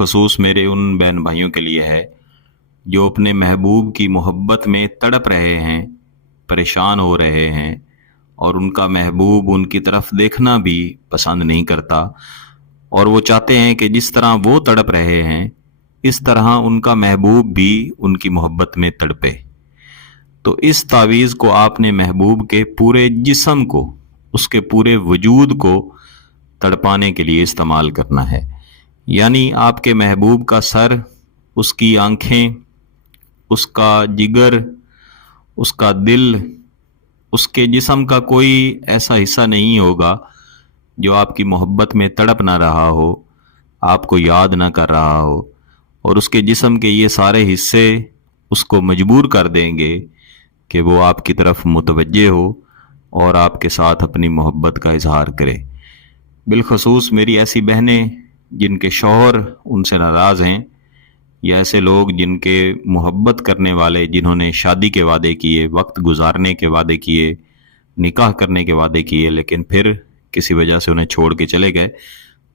بالخصوص मेरे उन बहन भाइयों के लिए है जो अपने महबूब की मोहब्बत में तड़प रहे हैं, परेशान हो रहे हैं और उनका महबूब उनकी तरफ देखना भी पसंद नहीं करता और वो चाहते हैं कि जिस तरह वो तड़प रहे हैं इस तरह उनका महबूब भी उनकी मोहब्बत में तड़पे। तो इस तावीज़ को आपने महबूब के पूरे जिस्म को, उसके पूरे वजूद को तड़पाने के लिए इस्तेमाल करना है। यानी आपके महबूब का सर, उसकी आंखें, उसका जिगर, उसका दिल, उसके जिस्म का कोई ऐसा हिस्सा नहीं होगा जो आपकी मोहब्बत में तड़प ना रहा हो, आपको याद ना कर रहा हो, और उसके जिस्म के ये सारे हिस्से उसको मजबूर कर देंगे कि वो आपकी तरफ मुतवज्जे हो और आपके साथ अपनी मोहब्बत का इजहार करे। बिलखसूस मेरी ऐसी बहनें जिनके शौहर उनसे नाराज़ हैं, या ऐसे लोग जिनके मोहब्बत करने वाले, जिन्होंने शादी के वादे किए, वक्त गुजारने के वादे किए, निकाह करने के वादे किए, लेकिन फिर किसी वजह से उन्हें छोड़ के चले गए,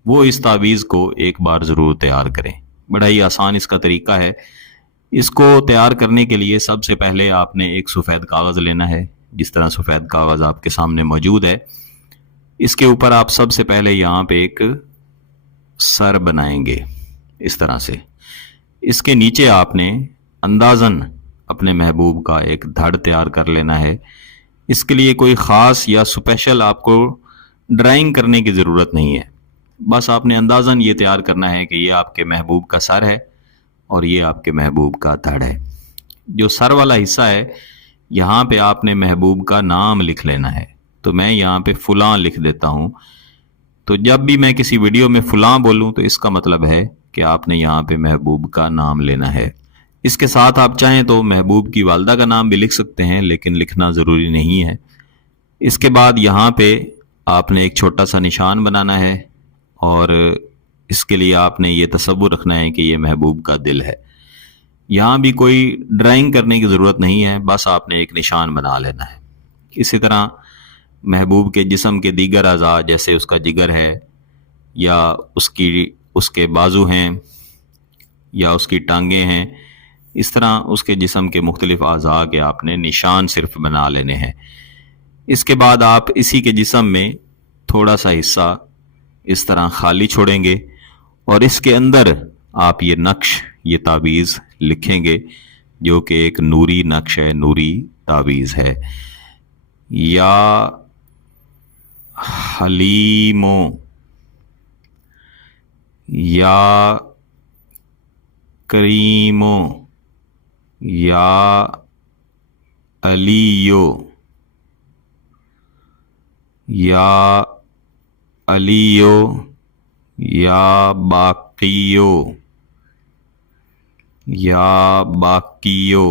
वो इस तावीज़ को एक बार ज़रूर तैयार करें। बड़ा ही आसान इसका तरीका है। इसको तैयार करने के लिए सबसे पहले आपने एक सफ़ेद कागज़ लेना है। जिस तरह सफ़ेद कागज़ आपके सामने मौजूद है, इसके ऊपर आप सबसे पहले यहाँ पे एक सर बनाएंगे इस तरह से। इसके नीचे आपने अंदाज़न अपने महबूब का एक धड़ तैयार कर लेना है। इसके लिए कोई ख़ास या स्पेशल आपको ड्राइंग करने की ज़रूरत नहीं है। बस आपने अंदाज़न ये तैयार करना है कि ये आपके महबूब का सर है और ये आपके महबूब का धड़ है। जो सर वाला हिस्सा है, यहाँ पे आपने महबूब का नाम लिख लेना है। तो मैं यहाँ पे फ़लाँ लिख देता हूँ। तो जब भी मैं किसी वीडियो में फ़लाँ बोलूँ तो इसका मतलब है कि आपने यहाँ पे महबूब का नाम लेना है। इसके साथ आप चाहें तो महबूब की वालदा का नाम भी लिख सकते हैं, लेकिन लिखना ज़रूरी नहीं है। इसके बाद यहाँ पे आपने एक छोटा सा निशान बनाना है और इसके लिए आपने ये तसव्वुर रखना है कि ये महबूब का दिल है। यहाँ भी कोई ड्राइंग करने की ज़रूरत नहीं है, बस आपने एक निशान बना लेना है। इसी तरह महबूब के जिस्म के दीगर अज़ा, जैसे उसका जिगर है या उसके बाजू हैं या उसकी टांगें हैं, इस तरह उसके जिस्म के मुख्तलिफ अज़ा के आपने निशान सिर्फ बना लेने हैं। इसके बाद आप इसी के जिस्म में थोड़ा सा हिस्सा इस तरह खाली छोड़ेंगे और इसके अंदर आप ये नक्श, ये तावीज़ लिखेंगे, जो कि एक नूरी नक्श है, नूरी तावीज़ है। या हलीमो, या करीमो, या अलियो, या अलियो, या बाकियो, या बाकियो।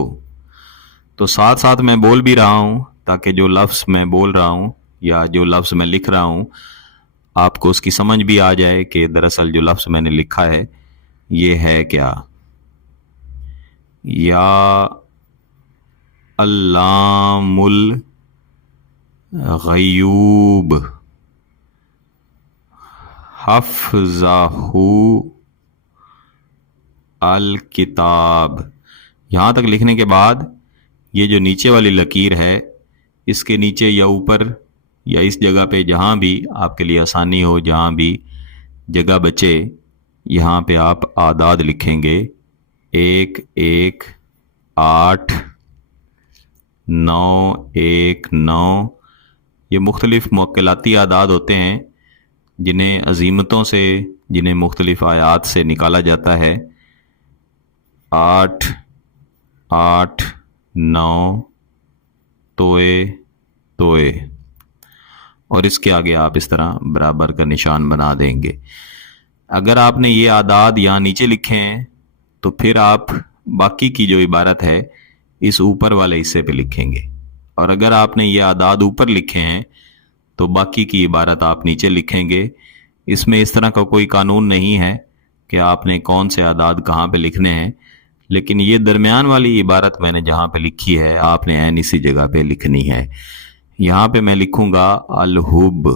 तो साथ साथ मैं बोल भी रहा हूँ ताकि जो लफ्ज़ मैं बोल रहा हूँ या जो लफ्ज़ मैं लिख रहा हूँ आपको उसकी समझ भी आ जाए कि दरअसल जो लफ्ज़ मैंने लिखा है ये है क्या। या अल्लामुल गयूब हफ़्ज़हू अल किताब। यहाँ तक लिखने के बाद ये जो नीचे वाली लकीर है, इसके नीचे या ऊपर या इस जगह पे जहाँ भी आपके लिए आसानी हो, जहाँ भी जगह बचे, यहाँ पे आप आदाद लिखेंगे। 1 1 8 9 1 9। ये मुख्तलिफ मुक्कलाती आदाद होते हैं जिन्हें अजीमतों से, जिन्हें मुख्तलिफ आयात से निकाला जाता है। 8 8 9 तोए तोए, और इसके आगे आप इस तरह बराबर का निशान बना देंगे। अगर आपने ये आदाद यहाँ नीचे लिखे हैं तो फिर आप बाकी की जो इबारत है इस ऊपर वाले हिस्से पे लिखेंगे, और अगर आपने ये आदाद ऊपर लिखे हैं तो बाकी की इबारत आप नीचे लिखेंगे। इसमें इस तरह का कोई कानून नहीं है कि आपने कौन से आदाद कहाँ पे लिखने हैं, लेकिन ये दरमियान वाली इबारत मैंने जहाँ पे लिखी है आपने ऐन इसी जगह पे लिखनी है। यहाँ पे मैं लिखूँगा अलहुब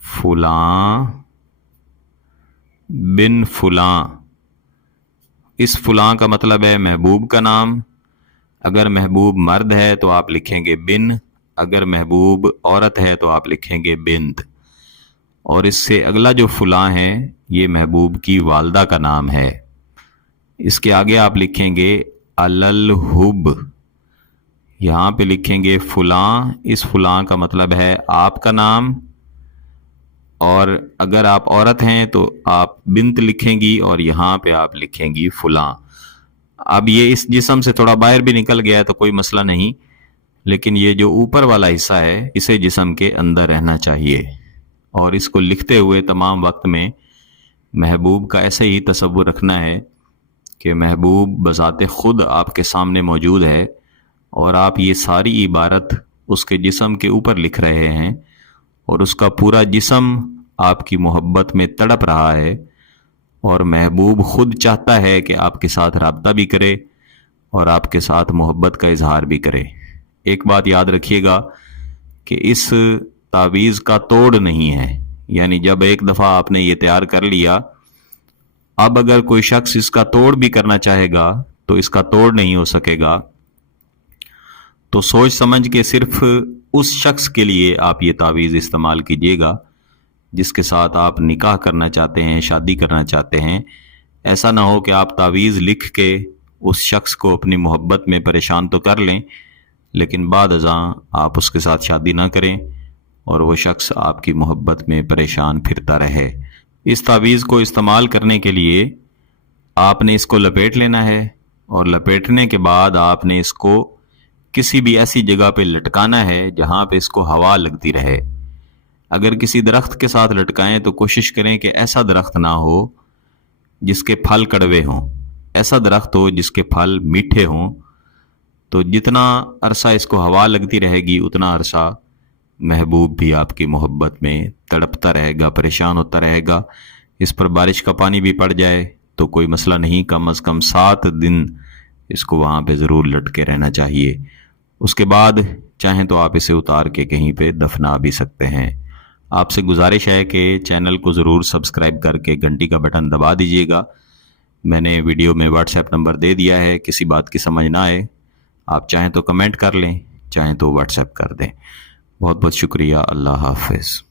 फुलां بن فلاں، اس فلاں کا مطلب ہے محبوب کا نام۔ اگر محبوب مرد ہے تو آپ لکھیں گے بن، اگر محبوب عورت ہے تو آپ لکھیں گے بنت۔ اور اس سے اگلا جو فلاں ہے یہ محبوب کی والدہ کا نام ہے۔ اس کے آگے آپ لکھیں گے الحب، یہاں پہ لکھیں گے فلاں، اس فلاں کا مطلب ہے آپ کا نام، اور اگر آپ عورت ہیں تو آپ بنت لکھیں گی اور یہاں پہ آپ لکھیں گی فلاں۔ اب یہ اس جسم سے تھوڑا باہر بھی نکل گیا ہے تو کوئی مسئلہ نہیں، لیکن یہ جو اوپر والا حصہ ہے اسے جسم کے اندر رہنا چاہیے، اور اس کو لکھتے ہوئے تمام وقت میں محبوب کا ایسے ہی تصور رکھنا ہے کہ محبوب بذات خود آپ کے سامنے موجود ہے، اور آپ یہ ساری عبارت اس کے جسم کے اوپر لکھ رہے ہیں، اور اس کا پورا جسم آپ کی محبت میں تڑپ رہا ہے، اور محبوب خود چاہتا ہے کہ آپ کے ساتھ رابطہ بھی کرے اور آپ کے ساتھ محبت کا اظہار بھی کرے۔ ایک بات یاد رکھیے گا کہ اس تعویذ کا توڑ نہیں ہے، یعنی جب ایک دفعہ آپ نے یہ تیار کر لیا، اب اگر کوئی شخص اس کا توڑ بھی کرنا چاہے گا تو اس کا توڑ نہیں ہو سکے گا۔ تو سوچ سمجھ کے صرف اس شخص کے لیے آپ یہ تعویذ استعمال کیجیے گا جس کے ساتھ آپ نکاح کرنا چاہتے ہیں، شادی کرنا چاہتے ہیں۔ ایسا نہ ہو کہ آپ تعویذ لکھ کے اس شخص کو اپنی محبت میں پریشان تو کر لیں، لیکن بعد ازاں آپ اس کے ساتھ شادی نہ کریں اور وہ شخص آپ کی محبت میں پریشان پھرتا رہے۔ اس تعویذ کو استعمال کرنے کے لیے آپ نے اس کو لپیٹ لینا ہے، اور لپیٹنے کے بعد آپ نے اس کو کسی بھی ایسی جگہ پہ لٹکانا ہے جہاں پہ اس کو ہوا لگتی رہے۔ اگر کسی درخت کے ساتھ لٹکائیں تو کوشش کریں کہ ایسا درخت نہ ہو جس کے پھل کڑوے ہوں، ایسا درخت ہو جس کے پھل میٹھے ہوں، تو جتنا عرصہ اس کو ہوا لگتی رہے گی اتنا عرصہ محبوب بھی آپ کی محبت میں تڑپتا رہے گا، پریشان ہوتا رہے گا۔ اس پر بارش کا پانی بھی پڑ جائے تو کوئی مسئلہ نہیں، کم از کم 7 دن اس کو وہاں پہ ضرور لٹکے رہنا چاہیے۔ اس کے بعد چاہیں تو آپ اسے اتار کے کہیں پہ دفنا بھی سکتے ہیں۔ آپ سے گزارش ہے کہ چینل کو ضرور سبسکرائب کر کے گھنٹی کا بٹن دبا دیجیے گا۔ میں نے ویڈیو میں واٹس ایپ نمبر دے دیا ہے، کسی بات کی سمجھ نہ آئے آپ چاہیں تو کمنٹ کر لیں، چاہیں تو واٹس ایپ کر دیں۔ بہت بہت شکریہ، اللہ حافظ۔